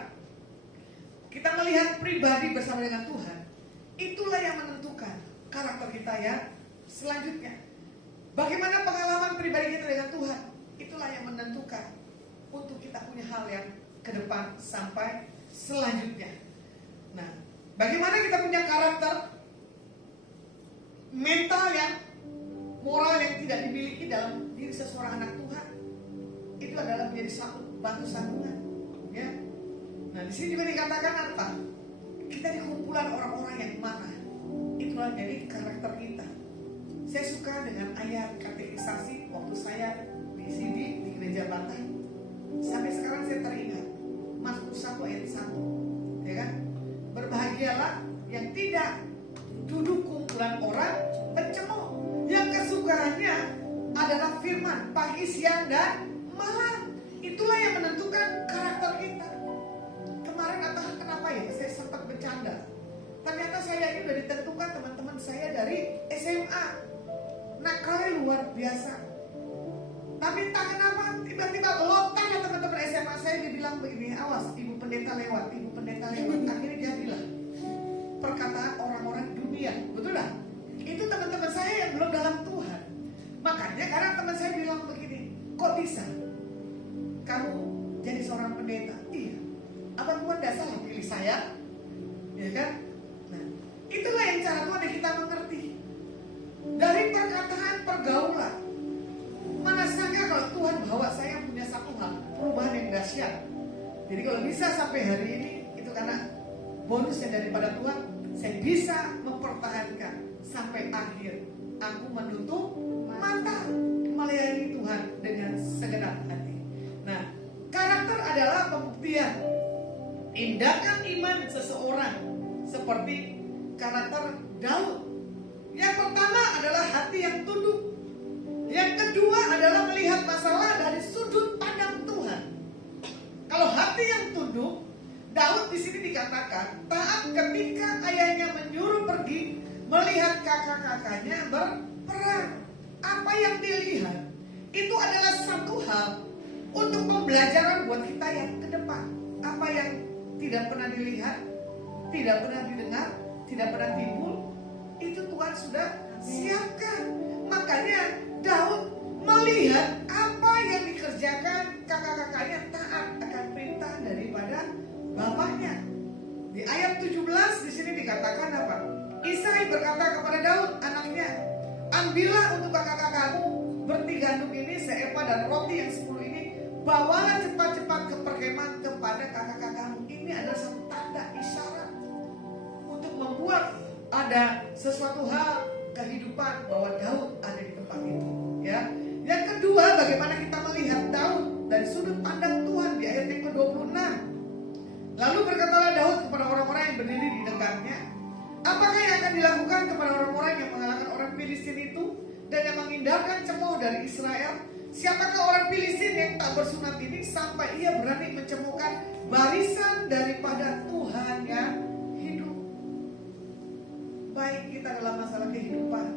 kita melihat pribadi bersama dengan Tuhan, itulah yang menentukan karakter kita yang selanjutnya. Bagaimana pengalaman pribadi kita dengan Tuhan, itulah yang menentukan untuk kita punya hal yang ke depan sampai selanjutnya. Nah, bagaimana kita punya karakter mental yang moral yang tidak dimiliki dalam diri seseorang anak Tuhan, itu adalah menjadi satu batu sandungan, ya. Nah, di sini juga dikatakan apa? Kita di kumpulan orang-orang yang mana? Itulah jadi karakter kita. Saya suka dengan ayat katekisasi waktu saya di sini di gereja Batak. Sampai sekarang saya teringat Mazmur 1 ayat 1, ya kan? Berbahagialah yang tidak duduk kumpulan orang pencemooh, yang kesukaannya adalah firman pagi, siang, dan malam. Itulah yang menentukan karakter kita. Kemarin entah kenapa ya, saya sempat bercanda. Ternyata saya ini sudah ditentukan teman-teman saya dari SMA. Nakalnya luar biasa. Tapi entah kenapa tiba-tiba lontar ya teman-teman SMA saya, dia bilang begini, awas ibu pendeta lewat, ibu pendeta lewat. Akhirnya jadilah perkataan orang-orang dunia, betul lah? Itu teman-teman saya yang belum dalam Tuhan. Makanya karena teman saya bilang begini, kok bisa kamu jadi seorang pendeta? Iya. Apa Tuhan tidak salah pilih saya? Ya kan? Nah, itulah yang cara Tuhan yang kita mengerti. Dari perkataan pergaulan. Mana sangka kalau Tuhan bawa saya punya satu hal, perubahan yang dahsyat. Jadi kalau bisa sampai hari ini, itu karena bonusnya daripada Tuhan, saya bisa mempertahankan sampai akhir. Aku menutup mata melayani Tuhan dengan segenap hati. Nah, karakter adalah pembuktian tindakan iman seseorang, seperti karakter Daud. Yang pertama adalah hati yang tunduk. Yang kedua adalah melihat masalah dari sudut pandang Tuhan. Kalau hati yang tunduk, Daud di sini dikatakan taat ketika ayahnya menyuruh pergi melihat kakak-kakaknya berperang. Apa yang dilihat itu adalah satu hal untuk pembelajaran buat kita yang ke depan. Apa yang tidak pernah dilihat, tidak pernah didengar, tidak pernah timbul, itu Tuhan sudah siapkan. Makanya Daud melihat apa yang dikerjakan kakak-kakaknya, taat akan perintah daripada bapaknya. Di ayat 17 di sini dikatakan apa? Isai berkata kepada Daud anaknya, ambillah untuk kakak-kakakmu berti gandum ini seepa dan roti yang 10 ini, bawalah cepat-cepat ke perkemahan kepada kakak-kakakmu. Ini adalah satu tanda isyarat untuk membuat ada sesuatu hal kehidupan bahwa Daud ada di tempat itu, ya. Yang kedua, bagaimana kita melihat Daud dari sudut pandang Tuhan di ayat yang ke-26. Lalu berkatalah Daud kepada orang-orang yang berdiri di dekatnya, apakah yang akan dilakukan kepada orang-orang yang mengalahkan orang Filistin itu dan yang menghindarkan cemooh dari Israel? Siapakah orang Filistin yang tak bersunat ini sampai ia berani mencemoohkan barisan daripada Tuhan yang hidup? Baik kita dalam masalah kehidupan,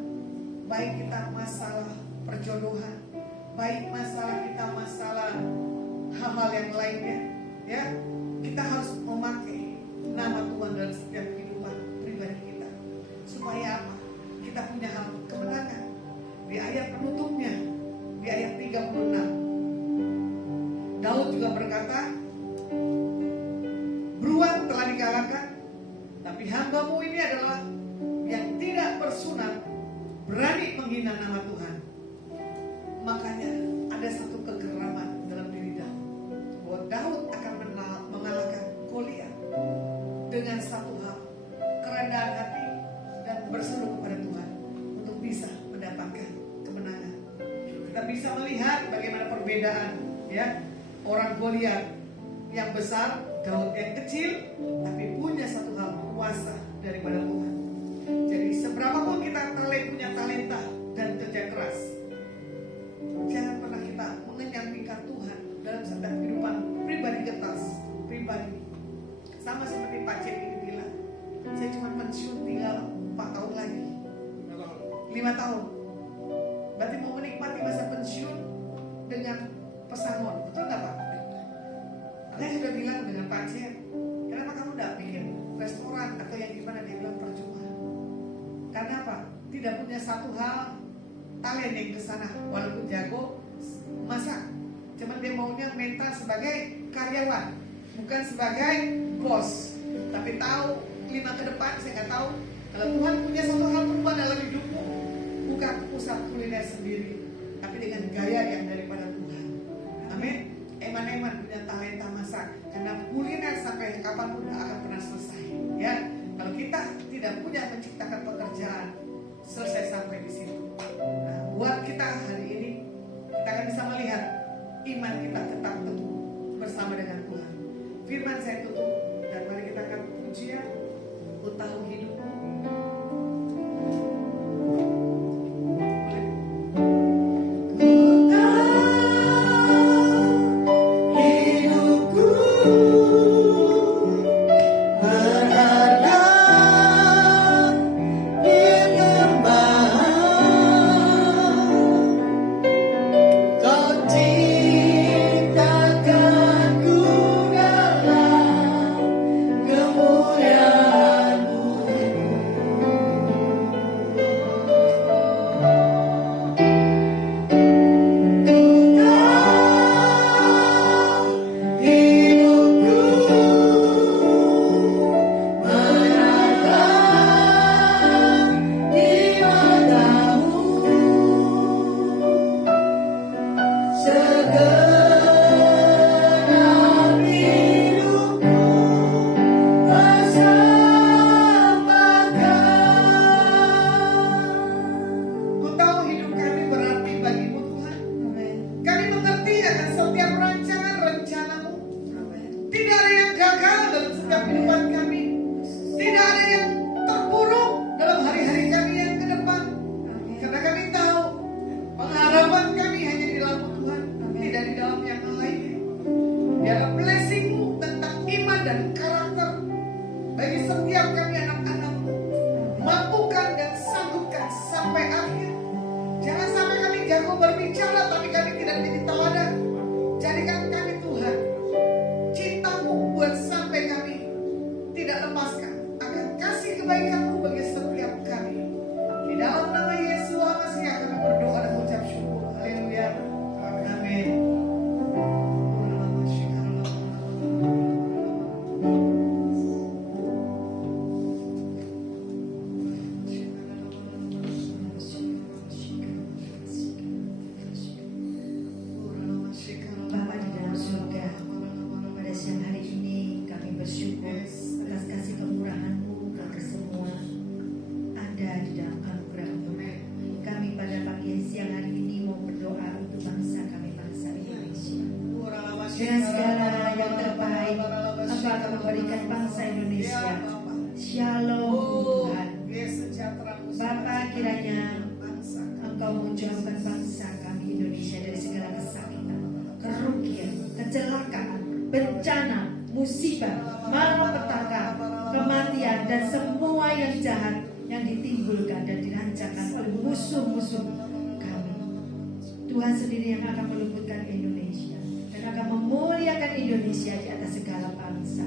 baik kita masalah perjodohan, baik masalah kita masalah hal-hal yang lainnya, ya, kita harus memakai nama Tuhan dalam setiap kehidupan pribadi kita. Supaya apa? Kita punya hal kemenangan. Di ayat penutupnya, di ayat 36, Daud juga berkata, beruang telah dikalahkan, tapi hambamu ini adalah yang tidak bersunat berani menghina nama Tuhan. Makanya ada satu kegeraman dalam diri Daud, bahwa Daud akan mengalahkan Goliat dengan satu hal, kerendahan hati dan berseru kepada Tuhan untuk bisa mendapatkan kemenangan. Kita bisa melihat bagaimana perbedaan, ya, orang Goliat yang besar, Daud yang kecil, tapi punya satu hal, kuasa daripada Tuhan. Jadi seberapapun kita punya talenta dan kerja keras, jangan pernah kita mengenyampingkan Tuhan dalam setiap kehidupan pribadi pribadi. Sama seperti Pak Cep ini bilang, saya cuma pensiun tinggal 4 tahun lagi, 5 tahun. Berarti mau menikmati masa pensiun dengan pesangon, betul nggak Pak? Saya sudah bilang dengan Pak Cep, kenapa kamu tidak bikin restoran atau yang gimana? Dia bilang percuma. Karena apa? Tidak punya satu hal talent yang kesana, walaupun jago masak. Cuman dia maunya mental sebagai karyawan, bukan sebagai bos. Tapi tahu 5 ke depan, saya nggak tahu. Kalau Tuhan punya satu hal perubahan dalam hidupmu, bukan pusat kuliner sendiri, tapi dengan gaya yang daripada Tuhan. Amin. Eman-eman punya talenta masak, karena kuliner sampai kapanpun tidak akan pernah selesai. Ya, kalau kita tidak punya menciptakan pekerjaan, selesai sampai di situ. Nah, buat kita hari ini, kita akan bisa melihat iman kita tetap teguh bersama dengan Tuhan. Firman saya tutup, dan mari kita akan pujian. Ku tahu hidup dan karakter bagi setiap kami anak-anak-Mu. Mampukan dan sanggupkan sampai akhir. Jangan sampai kami jago berbicara tapi kami tidak menjadi teladan. Jadikan kami Tuhan cinta-Mu buat sampai kami tidak lepaskan akan kasih kebaikan-Mu bagi setiap kami. Di dalam nama Yesus Masihi kami berdoa dan mengucap syukur. Haleluya. Amin. Bapa di dalam surga, pada siang hari ini kami bersyukur atas kasih kemurahan-Mu bagi semua ada di dalam anugerah-Mu. Kami pada pagi siang hari ini mau berdoa untuk bangsa kami, bangsa Indonesia. Dengan segala yang terbaik, Engkau akan memberikan bangsa Indonesia Shalom Tuhan. Bapa, kiranya Engkau menjauhkan bangsa kami Indonesia dari segala kesakitan, kerugian, kecelakaan, bencana, musibah, malapetaka, kematian, dan semua yang jahat yang ditimbulkan dan dirancangkan oleh musuh-musuh kami. Tuhan sendiri yang akan meluputkan Indonesia dan akan memuliakan Indonesia di atas segala bangsa.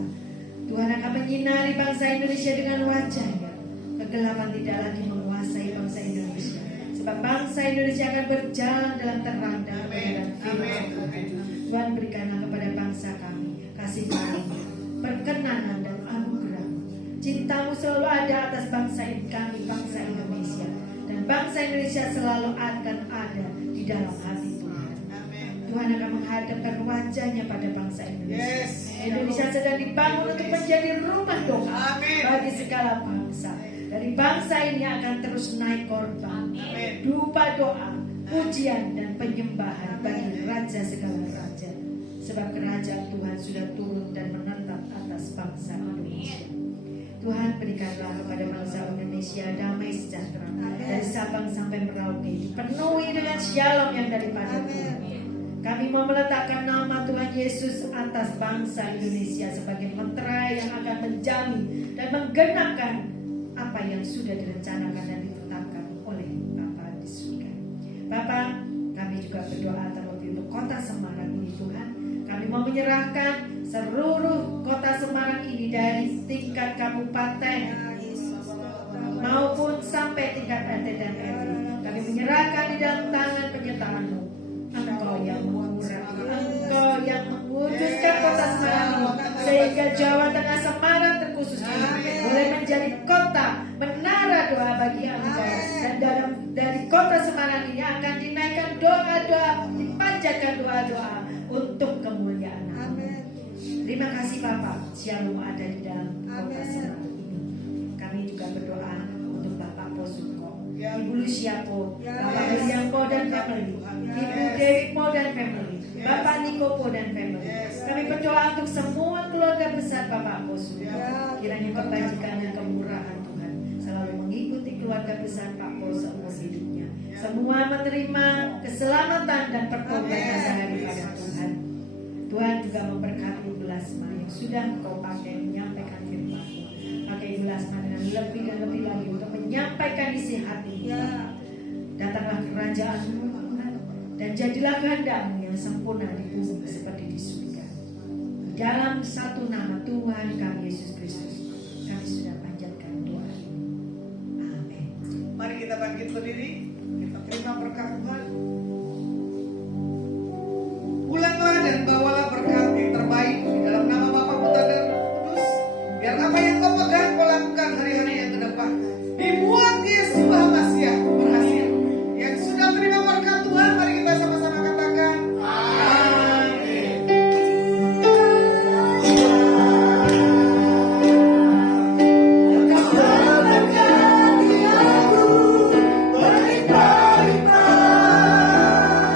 Tuhan akan menyinari bangsa Indonesia dengan wajah-Nya. Kegelapan tidak lagi menguasai bangsa Indonesia, sebab bangsa Indonesia akan berjalan dalam terang dan kebenaran firman Tuhan. Tuhan, berikanlah kepada bangsa kami kasih karunia, perkenanan dan anugerah. Cinta-Mu selalu ada atas bangsa kami, bangsa Indonesia, dan bangsa Indonesia selalu akan ada di dalam hati Tuhan. Tuhan akan menghadapkan wajah-Nya pada bangsa Indonesia. Indonesia sedang dibangun untuk menjadi rumah doa bagi segala bangsa. Dari bangsa ini akan terus naik korban, dupa doa, pujian dan penyembahan bagi Raja segala raja. Sebab kerajaan Tuhan sudah turun dan menetap atas bangsa Indonesia. Tuhan, berikanlah kepada bangsa Indonesia damai sejahtera dari Sabang sampai Merauke, dipenuhi dengan shalom yang daripada Tuhan. Kami mau meletakkan nama Tuhan Yesus atas bangsa Indonesia sebagai mentera yang akan menjamin dan menggenapkan apa yang sudah direncanakan dan ditetapkan oleh Bapa di surga. Bapa, kami juga berdoa terlebih untuk kota Semarang ini Tuhan. Kami mau menyerahkan seluruh kota Semarang ini dari tingkat kabupaten maupun sampai tingkat RT dan RW. Kami menyerahkan di dalam tangan penyertaan-Mu. Engkau yang mengurapi, Engkau yang mengwujudkan kota Semarang ini, sehingga Jawa Tengah Semarang terkhusus ini boleh menjadi kota menara doa bagi Engkau. Dan dari kota Semarang ini akan dinaikkan doa-doa, dipanjatkan doa-doa untuk kemuliaan. Terima kasih Bapak, shalom ada di dalam kota Semarang ini. Kami juga berdoa untuk Bapak Posuko, Ibu Lucia Po, Bapak William Po dan family, Ibu Dewi Po dan family, Bapak Niko Po dan family. Kami berdoa untuk semua keluarga besar Bapak Posuko. Kiranya kebajikan dan kemurahan Tuhan selalu mengikuti keluarga besar Pak Po seumur hidupnya. Semua menerima keselamatan dan pertobatan daripada Tuhan. Tuhan juga memberkati Ibu Lasma yang sudah Engkau pakai menyampaikan firman-Mu. Pakai Ibu Lasma dengan lebih dan lebih lagi untuk menyampaikan isi hati. Datanglah kerajaan-Mu Tuhan, dan jadilah kehendak-Mu yang sempurna di bumi seperti di surga. Dalam satu nama Tuhan kami Yesus Kristus, kami sudah panjatkan doa ini. Amin. Mari kita bangkit berdiri, kita terima berkat Tuhan. Pulanglah dan bawalah berkat yang terbaik di dalam nama Bapa, Putra dan Roh Kudus. Biar apa yang